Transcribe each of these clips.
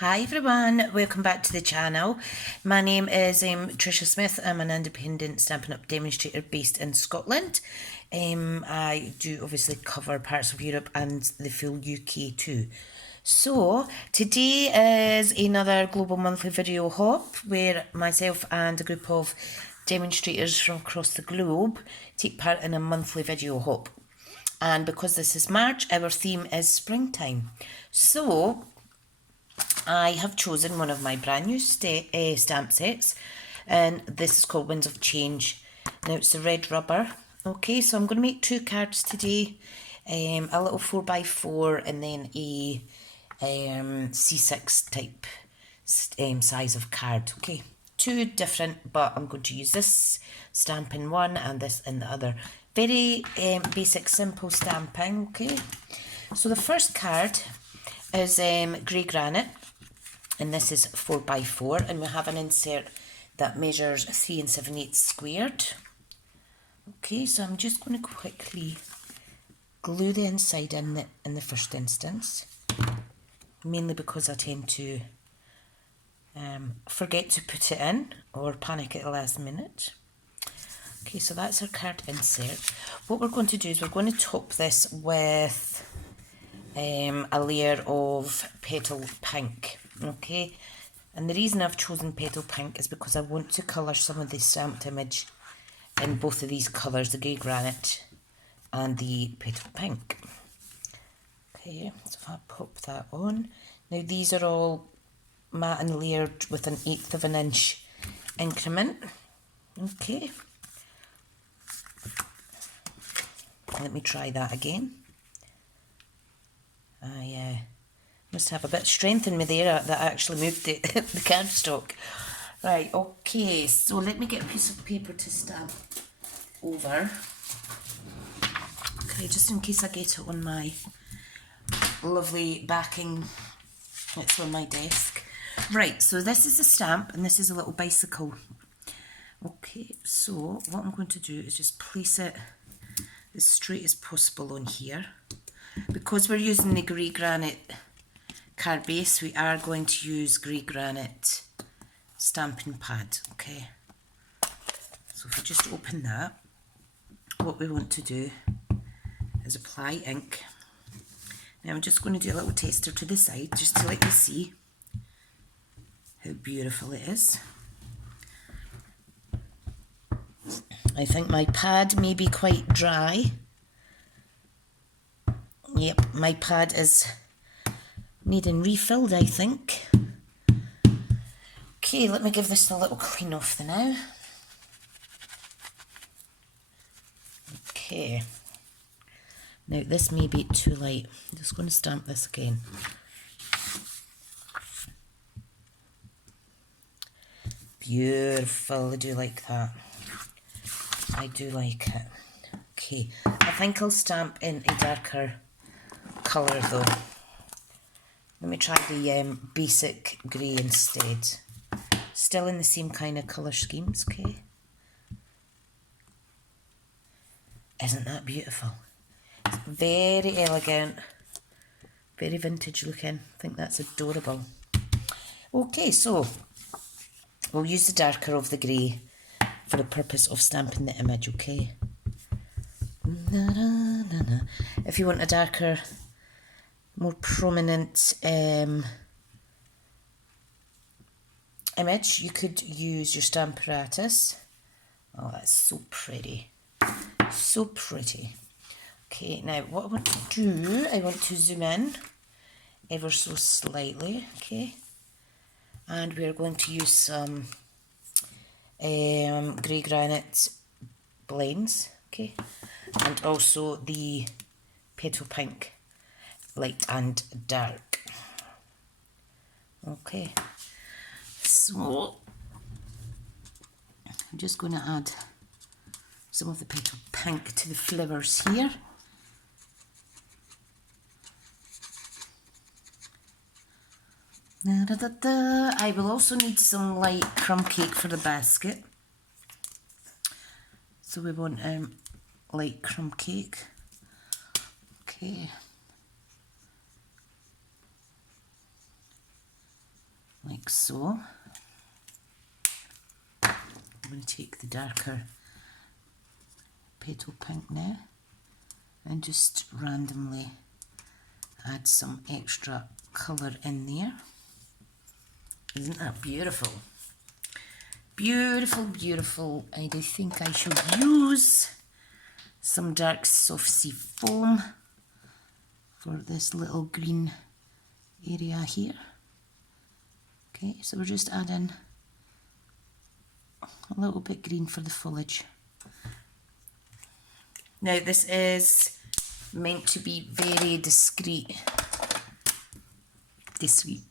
Hi everyone, welcome back to the channel. My name is Tricia Smith. I'm an independent Stampin' Up demonstrator based in Scotland. I do obviously cover parts of Europe and the full UK too. So today is another global monthly video hop where myself and a group of demonstrators from across the globe take part in a monthly video hop. And because this is March, our theme is springtime. So I have chosen one of my brand new stamp sets, and this is called Winds of Change. Now it's the red rubber. Okay, so I'm going to make two cards today, a little 4x4 and then a C6 type size of card. Okay, two different, but I'm going to use this stamp in one and this in the other. Very basic, simple stamping. Okay, so the first card is grey granite, and this is 4x4, and we have an insert that measures 3 7/8 squared. Okay, so I'm just going to quickly glue the inside in the first instance, mainly because I tend to forget to put it in or panic at the last minute. Okay, so that's our card insert. What we're going to do is we're going to top this with a layer of petal pink. Okay, and the reason I've chosen petal pink is because I want to colour some of the stamped image in both of these colours, the grey granite and the petal pink. Okay, so if I pop that on. Now these are all matte and layered with 1/8 of an inch increment. Okay, let me try that again. I must have a bit of strength in me there that actually moved the cardstock. Right, okay, so let me get a piece of paper to stamp over. Okay, just in case I get it on my lovely backing. It's on my desk. Right, so this is a stamp and this is a little bicycle. Okay, so what I'm going to do is just place it as straight as possible on here. Because we're using the grey granite card base, we are going to use grey granite stamping pad. Okay, so if we just open that, what we want to do is apply ink. Now I'm just going to do a little taster to the side just to let you see how beautiful it is. I think my pad may be quite dry. Yep, my pad is needing refilled, I think. Okay, let me give this a little clean off the now. Okay. Now this may be too light. I'm just going to stamp this again. Beautiful, I do like that. I do like it. Okay, I think I'll stamp in a darker colour though. Let me try the basic grey instead. Still in the same kind of colour schemes, okay? Isn't that beautiful? It's very elegant, very vintage looking. I think that's adorable. Okay, so we'll use the darker of the grey for the purpose of stamping the image, okay? If you want a darker, more prominent image, you could use your Stamparatus. Oh, that's so pretty. So pretty. Okay, now what I want to do, I want to zoom in ever so slightly, okay? And we're going to use some grey granite blends, okay? And also the petal pink, light and dark. Okay, so I'm just going to add some of the petal pink to the flowers here. I will also need some light crumb cake for the basket. So we want light crumb cake. Okay. like so. I'm going to take the darker petal pink now and just randomly add some extra colour in there. Isn't that beautiful? Beautiful, beautiful. And I think I should use some dark soft sea foam for this little green area here. Okay, so we're just adding a little bit green for the foliage. Now this is meant to be very discreet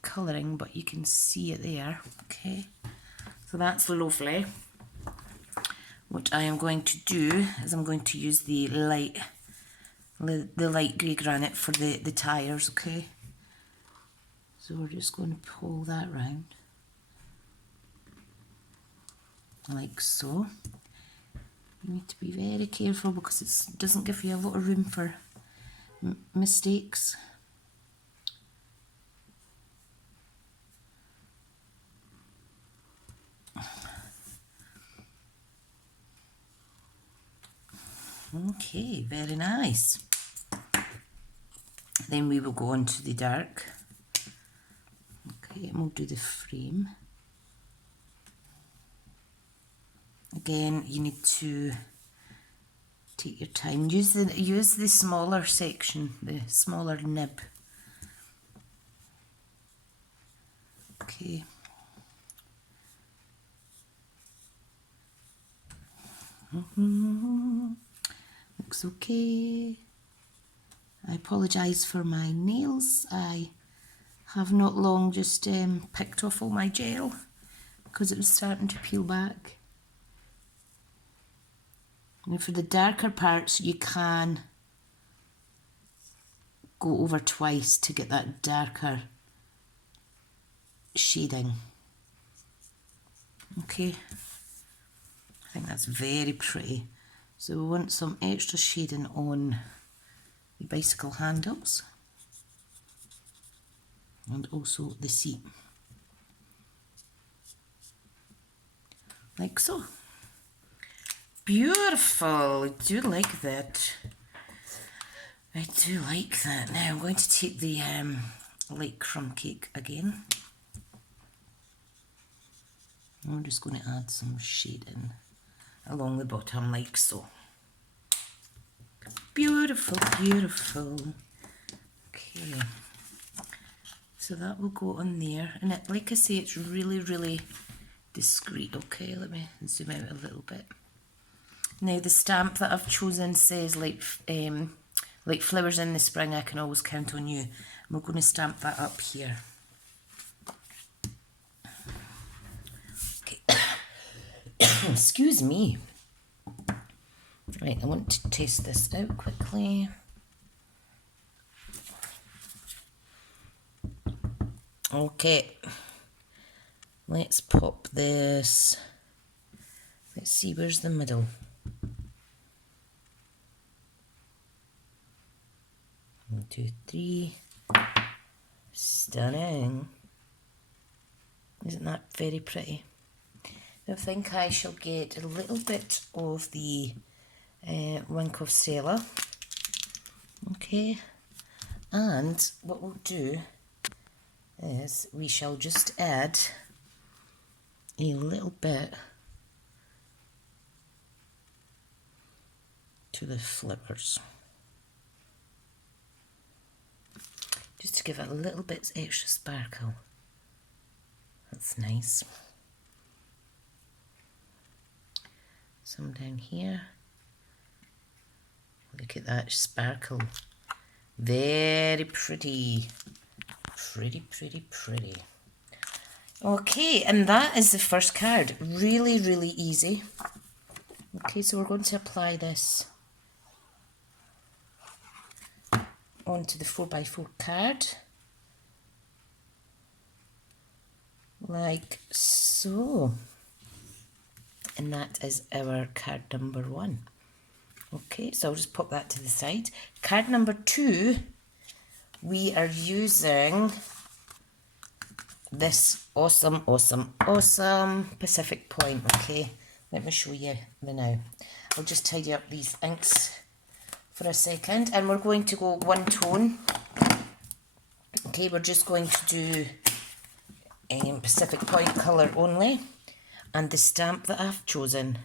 colouring, but you can see it there. Okay, so that's lovely. What I am going to do is I'm going to use the light grey granite for the tires. Okay, so we're just going to pull that round like so. You need to be very careful because it doesn't give you a lot of room for mistakes. Okay, very nice. Then we will go on to the dark. Okay, and we'll do the frame. Again, you need to take your time. Use the smaller section, the smaller nib. Okay. Looks okay. I apologise for my nails. I have not long just picked off all my gel because it was starting to peel back. Now for the darker parts you can go over twice to get that darker shading. Okay, I think that's very pretty. So we want some extra shading on the bicycle handles and also the seat, like so. Beautiful, I do like that. I do like that. Now I'm going to take the light crumb cake again. I'm just going to add some shading along the bottom like so. Beautiful, beautiful. Okay, so that will go on there, and it, like I say, it's really, really discreet. Okay, let me zoom out a little bit. Now the stamp that I've chosen says like flowers in the spring, I can always count on you. And we're going to stamp that up here. Okay. Excuse me. Right, I want to test this out quickly. Okay, let's pop this. Let's see, where's the middle? 1, 2, 3. Stunning. Isn't that very pretty? I think I shall get a little bit of the Wink of Stella. Okay, and what we'll do is we shall just add a little bit to the flowers, just to give it a little bit extra sparkle. That's nice. Some down here. Look at that sparkle. Very pretty. Pretty, pretty, pretty. Okay, and that is the first card. Really, really easy. Okay, so we're going to apply this onto the 4x4 card. Like so. And that is our card number 1. Okay, so I'll just pop that to the side. Card number 2, we are using this awesome Pacific Point. Okay, let me show you the now. I'll just tidy up these inks for a second, and we're going to go one tone. Okay, we're just going to do Pacific Point colour only, and the stamp that I've chosen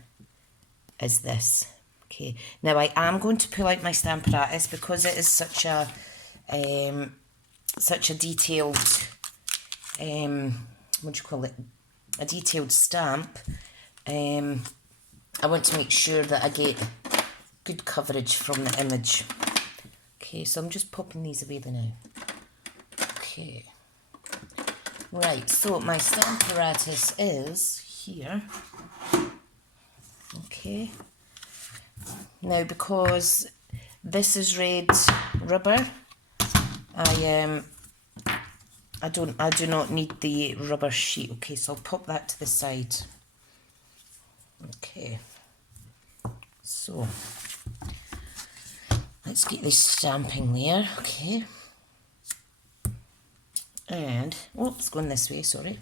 is this. Okay, now I am going to pull out my stamp apparatus because it is such a detailed what do you call it, a detailed stamp. I want to make sure that I get good coverage from the image. Okay, so I'm just popping these away now. Okay, right, so my stamp apparatus is here. Okay, now because this is red rubber, I do not need the rubber sheet. Okay, so I'll pop that to the side. Okay, so let's get this stamping there. Okay, and it's going this way, sorry,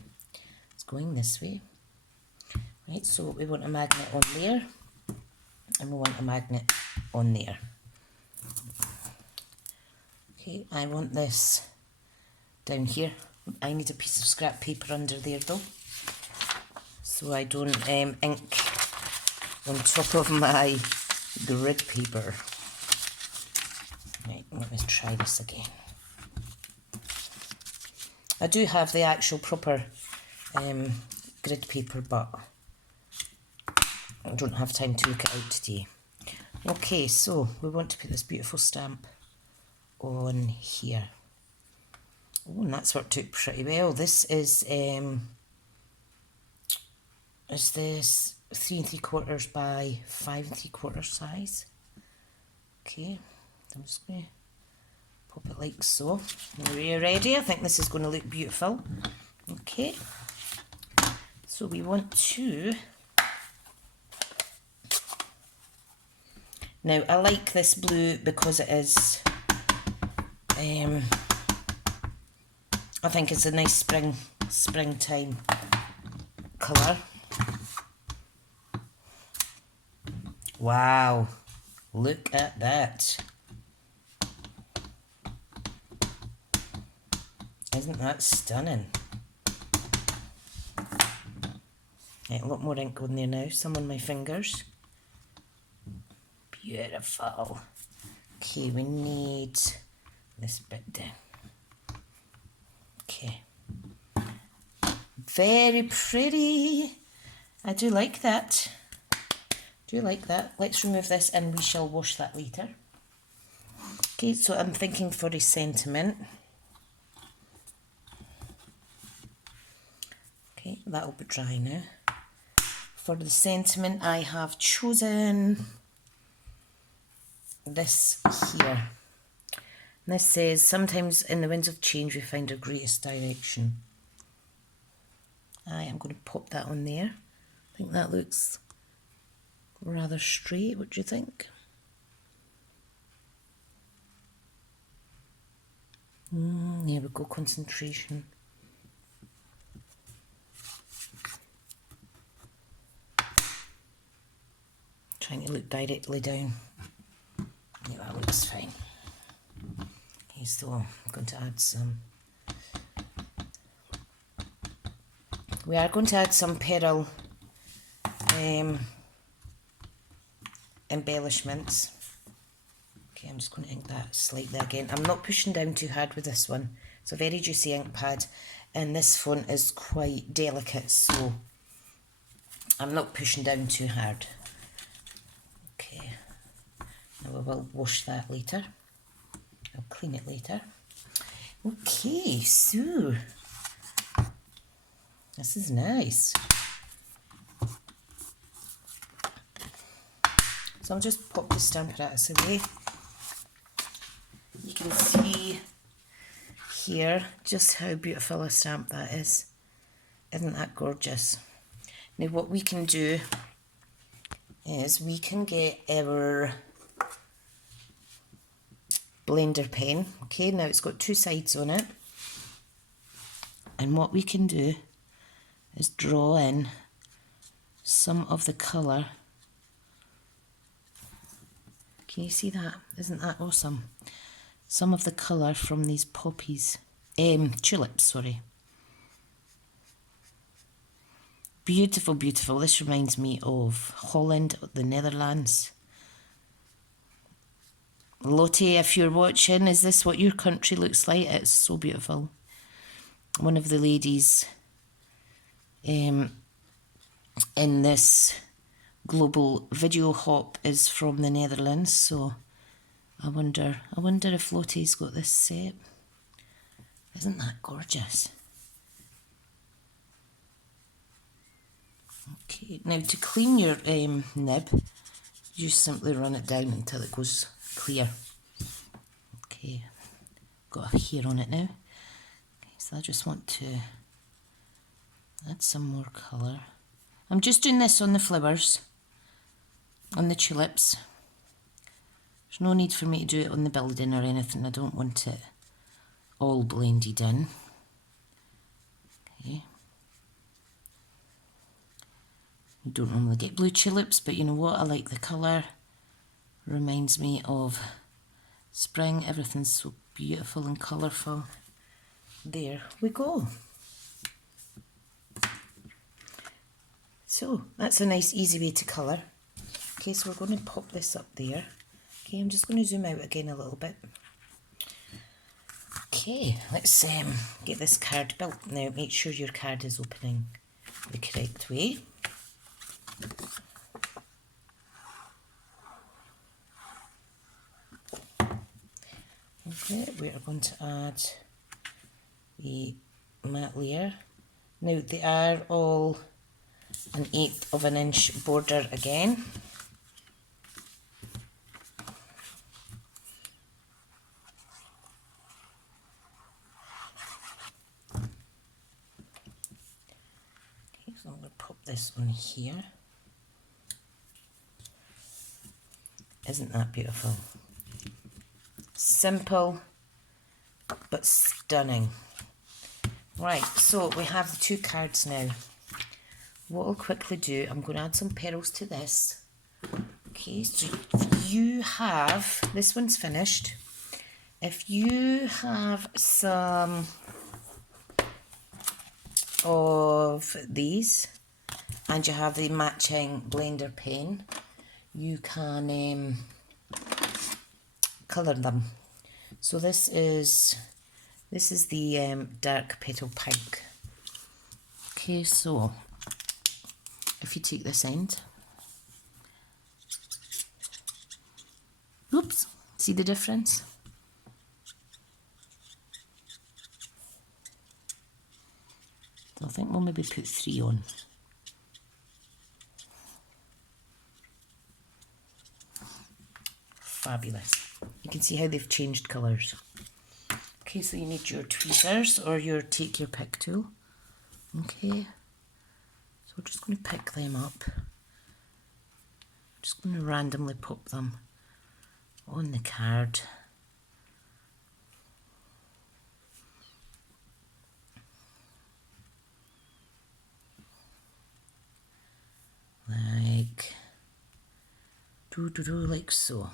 it's going this way. Right, so we want a magnet on there, and we want a magnet on there. Okay, I want this down here. I need a piece of scrap paper under there though, so I don't ink on top of my grid paper. Right, let me try this again. I do have the actual proper grid paper, but I don't have time to look it out today. Okay, so we want to put this beautiful stamp on here. Oh, and that's worked out pretty well. This is this 3 3/4 by 5 3/4 size. Okay, I'm just going to pop it like so. Are you ready? I think this is going to look beautiful. Okay, so we want to... Now, I like this blue because it is... I think it's a nice springtime colour. Wow, look at that. Isn't that stunning? Right, a lot more ink on there now, some on my fingers. Beautiful. Okay, we need this bit down. Okay. Very pretty. I do like that. Let's remove this and we shall wash that later. Okay, so I'm thinking for a sentiment. Okay, that'll be dry now. For the sentiment, I have chosen this here. And this says, sometimes in the winds of change we find our greatest direction. I am going to pop that on there. I think that looks rather straight. What do you think? There we go, concentration. Trying to look directly down. Yeah, that looks fine. Okay, so I'm going to add some... We are going to add some pearl embellishments. Okay, I'm just going to ink that slightly again. I'm not pushing down too hard with this one. It's a very juicy ink pad, and this font is quite delicate, so I'm not pushing down too hard. Okay, now we will wash that later. I'll clean it later. Okay, so this is nice. So I'll just pop the stamp apparatus away. You can see here just how beautiful a stamp that is. Isn't that gorgeous? Now what we can do is we can get our blender pen. Okay, now it's got two sides on it. And what we can do is draw in some of the colour. Can you see that? Isn't that awesome? Some of the colour from these poppies. Tulips, sorry. Beautiful, beautiful. This reminds me of Holland, the Netherlands. Lottie, if you're watching, is this what your country looks like? It's so beautiful. One of the ladies in this global video hop is from the Netherlands, so I wonder if Lottie's got this set. Isn't that gorgeous? Okay, now to clean your nib, you simply run it down until it goes clear. Okay, got a hair on it now. Okay, so I just want to add some more colour. I'm just doing this on the flowers, on the tulips. There's no need for me to do it on the building or anything. I don't want it all blended in. Okay. You don't normally get blue tulips, but you know what? I like the colour. Reminds me of spring. Everything's so beautiful and colourful. There we go. So that's a nice easy way to colour. Okay, so we're going to pop this up there. Okay, I'm just going to zoom out again a little bit. Okay, let's get this card built. Now make sure your card is opening the correct way. Okay, we are going to add the matte layer. Now they are all 1/8 of an inch border again. Okay, so I'm going to pop this on here. Isn't that beautiful? Simple but stunning. Right, so we have the two cards now. What I'll quickly do, I'm going to add some petals to this. Okay, so you have, this one's finished. If you have some of these and you have the matching blender pen, you can colour them. So this is the dark petal pink. Okay, so if you take this end, oops, see the difference? So I think we'll maybe put 3 on. Fabulous. You can see how they've changed colours. Okay, so you need your tweezers or your take your pick tool. Okay, so we're just going to pick them up. Just going to randomly pop them on the card. Like like so.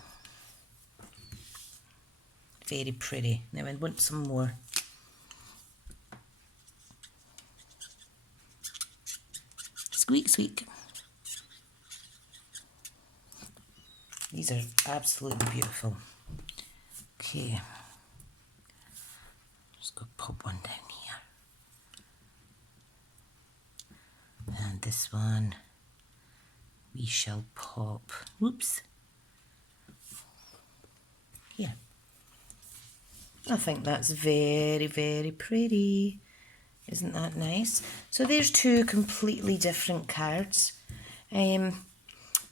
Very pretty. Now I want some more. Squeak, squeak. These are absolutely beautiful. Okay. Just go pop one down here. And this one we shall pop. Whoops. Here. I think that's very, very pretty. Isn't that nice? So there's two completely different cards.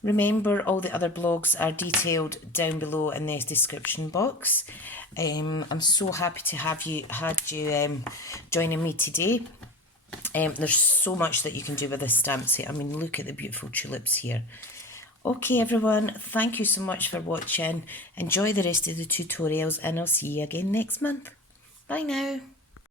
Remember, all the other blogs are detailed down below in the description box. I'm so happy to have you joining me today. There's so much that you can do with this stamp set. I mean, look at the beautiful tulips here. Okay, everyone, thank you so much for watching. Enjoy the rest of the tutorials, and I'll see you again next month. Bye now.